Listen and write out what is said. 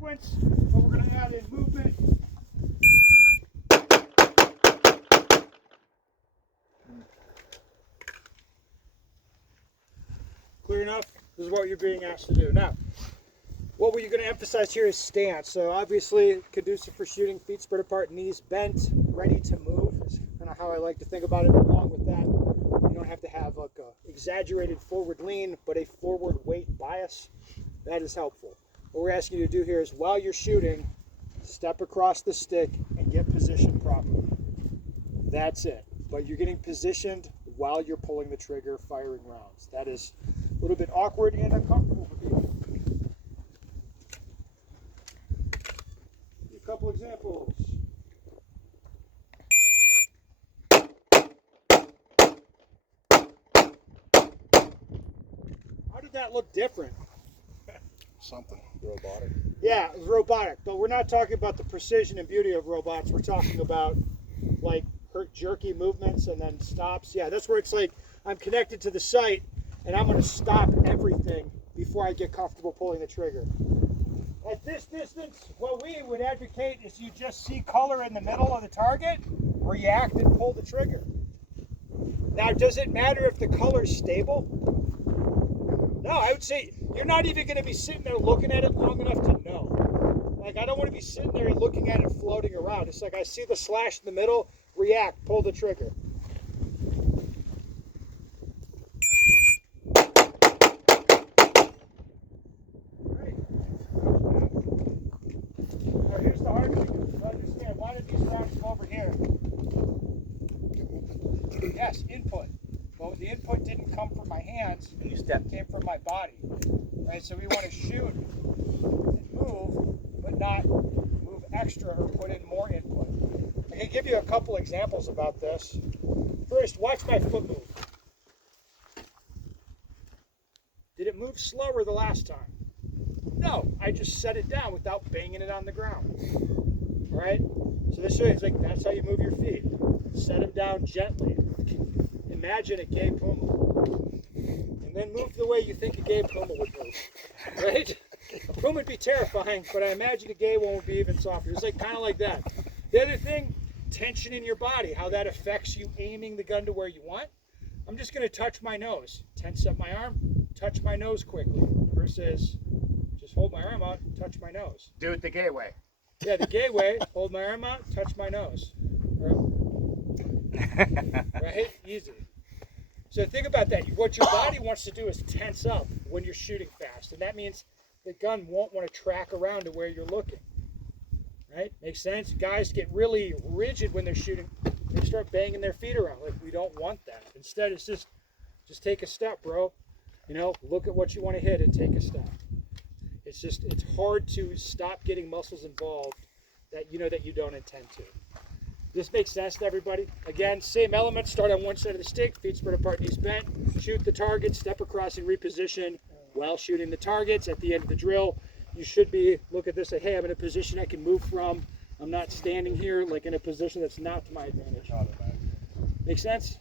sequence, but we're going to add in movement. Clear enough? This is what you're being asked to do. Now, what we're going to emphasize here is stance. So obviously, conducive for shooting, feet spread apart, knees bent, ready to move. Is kind of how I like to think about it. Along with that, you don't have to have like a exaggerated forward lean, but a forward weight bias. That is helpful. What we're asking you to do here is, while you're shooting, step across the stick and get positioned properly. That's it. But you're getting positioned while you're pulling the trigger, firing rounds. That is a little bit awkward and uncomfortable for people. A couple examples. How did that look different? Something robotic. Yeah, it was robotic, but we're not talking about the precision and beauty of robots. We're talking about like jerky movements and then stops. Yeah, that's where it's like I'm connected to the sight and I'm going to stop everything before I get comfortable pulling the trigger. At this distance, what we would advocate is you just see color in the middle of the target, react and pull the trigger. Now, does it matter if the color's stable? No, I would say you're not even going to be sitting there looking at it long enough to know. Like, I don't want to be sitting there looking at it floating around. It's like I see the slash in the middle, react, pull the trigger. Right. Now, here's the hard thing to understand. Why did these rounds go over here? Yes, input. Well, the input didn't come from my hands. And you step. It came from my body. Right, so we want to shoot and move, but not move extra or put in more input. I can give you a couple examples about this. First, watch my foot move. Did it move slower the last time? No, I just set it down without banging it on the ground. All right? So this is like, that's how you move your feet. Set them down gently. Imagine a gay puma. And then move the way you think a gay puma would move. Right? A puma would be terrifying, but I imagine a gay one would be even softer. It's like kind of like that. The other thing, tension in your body, how that affects you aiming the gun to where you want. I'm just going to touch my nose. Tense up my arm, touch my nose quickly. Versus just hold my arm out, touch my nose. Do it the gay way. Yeah, the gay way, hold my arm out, touch my nose. Right? Easy. So think about that. What your body wants to do is tense up when you're shooting fast. And that means the gun won't want to track around to where you're looking. Right? Makes sense? Guys get really rigid when they're shooting. They start banging their feet around. Like, we don't want that. Instead, it's just take a step, bro. You know, look at what you want to hit and take a step. It's hard to stop getting muscles involved that you know that you don't intend to. This makes sense to everybody? Again, same elements. Start on one side of the stick, feet spread apart, knees bent. Shoot the target, step across and reposition while shooting the targets. At the end of the drill, you should be, look at this, say, hey, I'm in a position I can move from. I'm not standing here like in a position that's not to my advantage. Make sense?